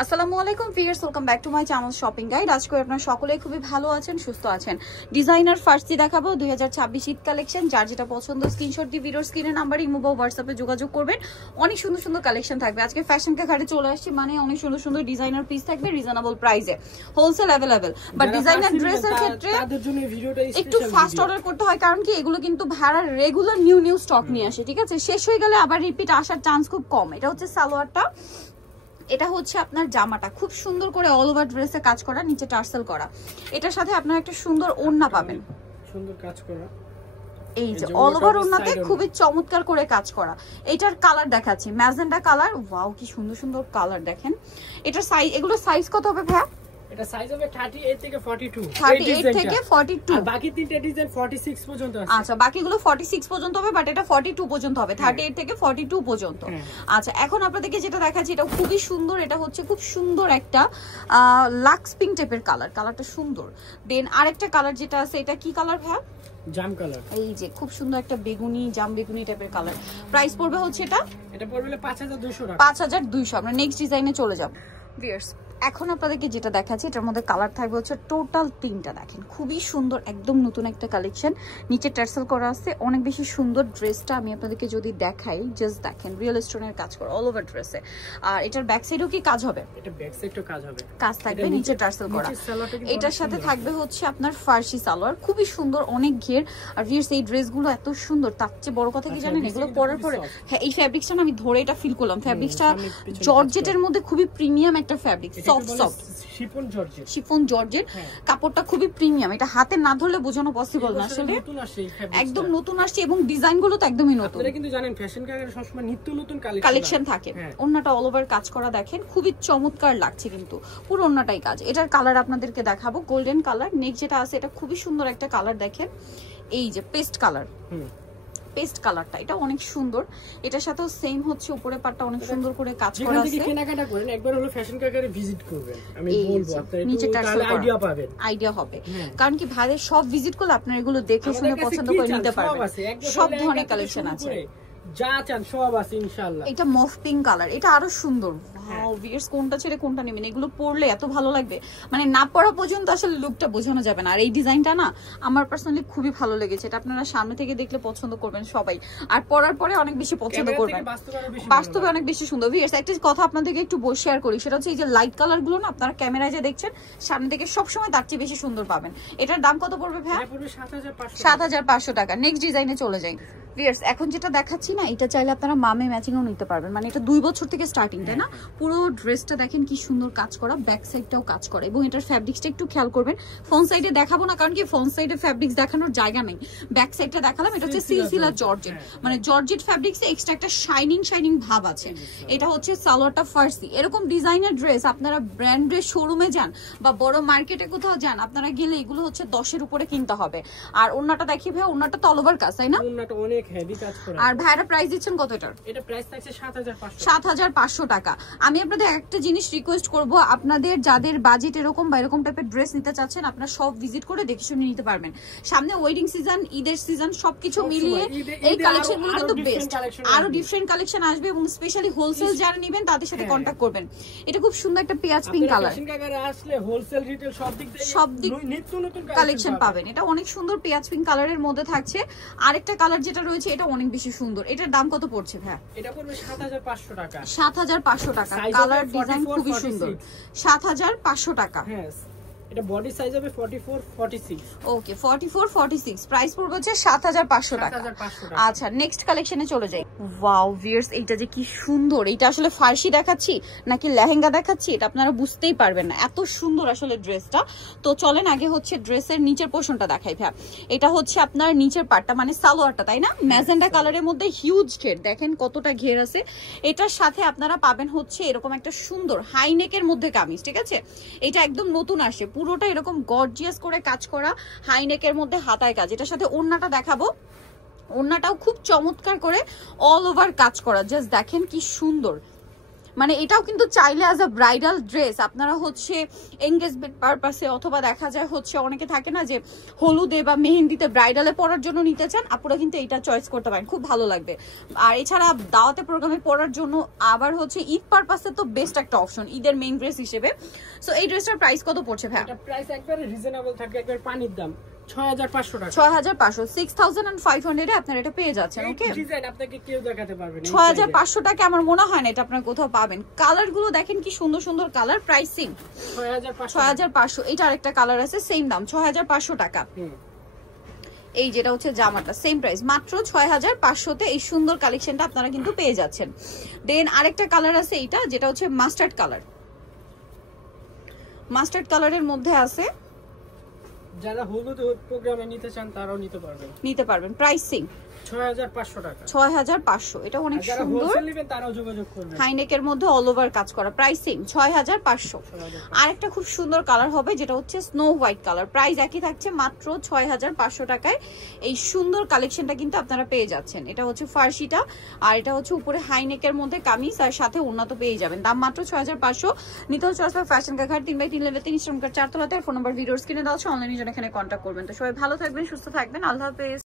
আসসালামু আলাইকুম viewers, welcome back to my channel shopping guide. আজকে আপনারা সকলেই খুবই ভালো আছেন, সুস্থ আছেন। ডিজাইনার ফার্স্টই দেখাবো 2026 ঈদ কালেকশন। যার যেটা পছন্দ স্ক্রিনশট দিয়ে ভিডিওর স্ক্রিনে নাম্বার ইমো বা হোয়াটসঅ্যাপে যোগাযোগ করবেন। অনেক সুন্দর সুন্দর কালেকশন থাকবে। আজকে ফ্যাশন কে ঘাটে চলে আসছে, মানে অনেক সুন্দর সুন্দর ডিজাইনার পিস থাকবে রিজনেবল প্রাইসে, হোলসেল अवेलेबल। বাট ডিজাইনার ড্রেসের ক্ষেত্রে তাদের জন্য ভিডিওটা একটু ফাস্ট অর্ডার করতে হয়, কারণ কি এগুলো কিন্তু ভাড়ার রেগুলার নিউ স্টক নিয়ে আসে, ঠিক আছে? শেষ হয়ে গেলে আবার রিপিট আসার চান্স খুব কম। এটা হচ্ছে সালোয়ারটা, এটা হচ্ছে আপনার জামাটা খুব সুন্দর করে অল ওভার ড্রেসে কাজ করা, নিচে টার্সেল করা। এটার সাথে আপনারা একটা সুন্দর ওড়না পাবেন, সুন্দর কাজ করা। এই যে অল ওভার ওড়নাতে খুবই চমৎকার করে কাজ করা। এটার কালার দেখাচ্ছি ম্যাজেন্ডা কালার। ওয়াও, কি সুন্দর সুন্দর কালার দেখেন। এটার সাইজ, এগুলো সাইজ কত হবে ভাই? এটা সাইজ হবে 38 থেকে 42, 38 থেকে 42, আর বাকি তিনটা ডিজাইন 46 পর্যন্ত আছে। আচ্ছা, বাকিগুলো 46 পর্যন্ত হবে, বাট এটা 42 পর্যন্ত হবে, 38 থেকে 42 পর্যন্ত। আচ্ছা, এখন আপনাদেরকে যেটা দেখাচ্ছি এটা খুবই সুন্দর। এটা হচ্ছে খুব সুন্দর একটা লাক্স পিঙ্ক টাইপের কালার, কালারটা সুন্দর। দেন আরেকটা কালার যেটা আছে, এটা কি কালার ভাই? জাম কালার। এই যে খুব সুন্দর একটা বেগুনি, জাম বেগুনি টাইপের কালার। প্রাইস পড়বে হচ্ছে এটা পড়বে 5200 টাকা। 5200। আমরা নেক্সট ডিজাইনে চলে যাব ভিউয়ার্স। এখন আপনাদেরকে যেটা দেখাচ্ছি এটার মধ্যে কালার থাকবে হচ্ছে টোটাল 3টা। দেখেন খুবই সুন্দর, একদম নতুন একটা কালেকশন। নিচে টার্সেল করা আছে, অনেক বেশি সুন্দর ড্রেসটা। আমি আপনাদেরকে যদি দেখাই, জাস্ট দেখেন রিয়েল স্টোনের কাজ করা অল ওভার ড্রেসে। আর এটার ব্যাক সাইডেও কি কাজ হবে? এটা ব্যাক সাইডেও কাজ হবে, কাজ থাকবে, নিচে টার্সেল করা। এটার সাথে থাকবে হচ্ছে আপনার ফার্সি সালোয়ার, খুবই সুন্দর, অনেক ঘের। আর ভিউয়ার্স এই ড্রেসগুলো এত সুন্দর, তার চেয়ে বড় কথা কি জানেন, এগুলো পরার পরে হ্যাঁ এই ফ্যাব্রিক্সটা আমি ধরে এটা ফিল করলাম। ফ্যাব্রিক্সটা জর্জেটের মধ্যে খুবই প্রিমিয়াম একটা ফ্যাব্রিক, শিফন জর্জেট। কাপড়টা খুবই প্রিমিয়াম, এটা হাতে না ধরলে বোঝানো পসিবল না আসলে। একদম নতুন আসছে এবং ডিজাইন গুলো তো একদমই নতুন। আপনারা কিন্তু জানেন ফ্যাশন কারখানায় সবসময় নিত্য নতুন কালেকশন থাকে। ওন্নাটা অল ওভার কাজ করা, দেখেন খুবই চমৎকার লাগছে, কিন্তু পুরো ওন্নাটাই কাজ। এটার কালার আপনাদেরকে দেখাবো গোল্ডেন কালার। নেক্সট যেটা আছে এটা খুবই সুন্দর একটা কালার, দেখেন এই যে পেস্ট কালার, পেস্ট কালারটা এটা অনেক সুন্দর। এটার সাথেও সেম হচ্ছে উপরে পাটটা অনেক সুন্দর করে কাজ করা আছে। যেখানে কেনাকাটা করেন একবার হলো ফ্যাশন কারখানায় ভিজিট করবেন, আমি বলবো আপনারা নিচে তাহলে আইডিয়া পাবেন, আইডিয়া হবে। কারণ কি ভাইদের সব ভিজিট করলে আপনারা এগুলো দেখে শুনে পছন্দ করে নিতে পারবেন। সব ধরনের কালেকশন আছে, যা চান সব আছে ইনশাআল্লাহ। এটা মফ পিঙ্ক কালার, এটা আরো সুন্দর। ওয়াও ভিউয়ার্স, কোনটা ছেড়ে কোনটা নেবেন, এগুলো পরলে এত ভালো লাগবে, মানে না পরা পর্যন্ত আসলে লুকটা বোঝানো যাবে না। আর এই ডিজাইনটা না আমার পার্সোনালি খুবই ভালো লেগেছে। এটা আপনারা সামনে থেকে দেখলে পছন্দ করবেন সবাই, আর পরার পরে অনেক বেশি পছন্দ করবেন। বাস্তবে অনেক বেশি সুন্দর। ভিউয়ার্স একটা কথা আপনাদেরকে একটু শেয়ার করি, সেটা হচ্ছে এই যে লাইট কালার গুলো না আপনারা ক্যামেরায় যে দেখছেন সামনে থেকে সবসময় তার চেয়ে বেশি সুন্দর পাবেন। এটার দাম কত পড়বে ভাই? 7500 টাকা। নেক্সট ডিজাইনে চলে যাই ভিউয়ার্স। এখন যেটা দেখাচ্ছি না, এটা চাইলে আপনারা মামে ম্যাচিংও নিতে পারবেন, মানে এটা 2 বছর থেকে স্টার্টিং, তাই না? পুরো ড্রেসটা দেখেন কি সুন্দর কাজ করা, ব্যাক সাইডটাও কাজ করা, এবং এটার ফ্যাব্রিক্সটা একটু খেয়াল করবেন। ফ্রন্ট সাইডে দেখাবো না, কারণ কি ফ্রন্ট সাইডে ফ্যাব্রিক্স দেখানোর জায়গা নেই। ব্যাক সাইডটা দেখালাম। এটা হচ্ছে সিলসিলা জর্জেট, মানে জর্জেট ফ্যাব্রিক্সে এক্সট্রা একটা শাইনিং ভাব আছে। এটা হচ্ছে সালোয়ারটা ফার্সি। এরকম ডিজাইনার ড্রেস আপনারা ব্র্যান্ডের শোরুমে যান বা বড় মার্কেটে কোথাও যান, আপনারা গেলে এগুলো হচ্ছে 10-এর উপরে কিনতে হবে। আর ওন্নাটা দেখি ভাই, ওন্নাটা তো অল ওভার কাজ, তাই না? ওন্নাটা অনেক হেভি কাজ করা। আর ভাইরা প্রাইস দিচ্ছেন কত এটার? এটা প্রাইস থাকছে 7500 টাকা। আমি আপনাদের একটা জিনিস রিকোয়েস্ট করব, আপনাদের যাদের বাজেট এরকম বা এরকম টাইপের ড্রেস নিতে চাচ্ছেন, আপনারা সব ভিজিট করে দেখে শুনে নিতে পারবেন। সামনে ওয়েডিং সিজন, ঈদের সিজন, সবকিছু মিলিয়ে এই কালেকশনগুলো কিন্তু বেস্ট। আরো ডিফারেন্ট কালেকশন আসবে, এবং স্পেশালি হোলসেল যারা নেবেন তাদের সাথে কন্টাক্ট করবেন। এটা খুব সুন্দর একটা পেঁয়াজ পিঙ্ক কালার, আসলে হোলসেল রিটেল সব দিক নিত্য নতুন কালেকশন পাবেন। এটা অনেক সুন্দর পেঁয়াজ পিঙ্ক কালারের মধ্যে থাকছে। আরেকটা কালার যেটা রয়েছে এটা অনেক বেশি সুন্দর। এটার দাম কত পড়ছে ভাই? এটা পড়বে 7500 টাকা। 7500 টাকা। কালার ডিজাইন খুবই সুন্দর। 7500 টাকা। এটা বডি সাইজ হবে 44 46। ওকে 44 46। প্রাইস পড়বে হচ্ছে 7500 টাকা। আচ্ছা নেক্সট কালেকশনে চলে যাই। ওয়াও ভিউয়ার্স, এইটা যে কি সুন্দর। এটা আসলে ফার্সি দেখাচ্ছি নাকি লেহেঙ্গা দেখাচ্ছি এটা আপনারা বুঝতেই পারবেন না, এত সুন্দর আসলে ড্রেসটা। তো চলেন আগে হচ্ছে ড্রেসের নিচের পোরশনটা দেখাই ভাই। এটা হচ্ছে আপনার নিচের পার্টটা, মানে সালোয়ারটা, তাই না? ম্যাজেন্ডা কালারের মধ্যে হিউজ ঘের, দেখেন কতটা ঘের আছে। এটার সাথে আপনারা পাবেন হচ্ছে এরকম একটা সুন্দর হাই নেকের মধ্যে কামিজ, ঠিক আছে? এটা একদম নতুন আসে, পুরোটা এরকম গর্জিয়াস করে কাজ করা, হাই নেকের মধ্যে হাতায় কাজ। এটার সাথে ওড়নাটা দেখাবো, ওড়নাটাও খুব চমৎকার করে অল ওভার কাজ করা, জাস্ট দেখেন কি সুন্দর। মানে এটাও কিন্তু চাইলে অ্যাজ আ ব্রাইডাল ড্রেস আপনারা হচ্ছে এঙ্গেজমেন্ট পারপাসে অথবা দেখা যায় হচ্ছে অনেকে থাকে না যে হলুদে বা মেহেন্দিতে ব্রাইডালে পরার জন্য নিতে চান, আপনারা কিন্তু এটা চয়েস করতে পারেন, খুব ভালো লাগবে। আর এছাড়া দাওয়াতে প্রোগ্রামে পরার জন্য আবার হচ্ছে ঈদ পারপাসে তো বেস্ট একটা অপশন ঈদের মেইন ড্রেস হিসেবে। সো এই ড্রেসটার প্রাইস কত পড়ছে ভাই? এটা প্রাইস একবারে রিজনেবল থাকবে, একবার পানির দাম 6500 টাকা। 6500 6500 এ আপনারা এটা পেয়ে যাচ্ছেন। ওকে, ডিজাইন আপনাকে কেউ দেখাতে পারবে না। 6500 টাকা আমার মনে হয় না এটা আপনারা কোথাও পাবেন। কালার গুলো দেখেন কি সুন্দর সুন্দর কালার। প্রাইসিং 6500। এটা আরেকটা কালার আছে সেম দাম 6500 টাকা। এই যেটা হচ্ছে জামাটা সেম প্রাইস মাত্র 6500 তে এই সুন্দর কালেকশনটা আপনারা কিন্তু পেয়ে যাচ্ছেন। দেন আরেকটা কালার আছে এইটা যেটা হচ্ছে মাস্টার্ড কালার। মাস্টার্ড কালারের মধ্যে আছে, যারা হলুদ প্রোগ্রামে নিতে চান তারাও নিতে পারবেন। প্রাইসিং 6500 টাকা। 6500 এটা অনেক যারা সুন্দর, হোলসেল নেবেন তারাও যোগাযোগ করবেন। হাইনেকের মধ্যে অল ওভার কাজ করা। প্রাইসিং 6500। আরেকটা খুব সুন্দর কালার হবে যেটা হচ্ছে স্নো হোয়াইট কালার। প্রাইস একই থাকছে মাত্র 6500 টাকায়। এই সুন্দর কালেকশনটা কিন্তু আপনারা পেয়ে যাচ্ছেন। এটা হচ্ছে ফার্সিটা আর এটা হচ্ছে উপরে হাইনেকের মধ্যে কামিজ আর সাথে উন্নত পেয়ে যাবেন। দাম মাত্র 6500। নিতে হচ্ছে ফ্যাশন কাকার 3x3 লেভেল 3 শ্রমিকের 4 তলাতে। ফোন নাম্বার ভিডিওর স্ক্রিনে দেওয়া আছে, অনলাইনে জন্য এখানে কন্ট্যাক্ট করবেন। তো সবাই ভালো থাকবেন, সুস্থ থাকবেন, আল্লাহ হাফেজ।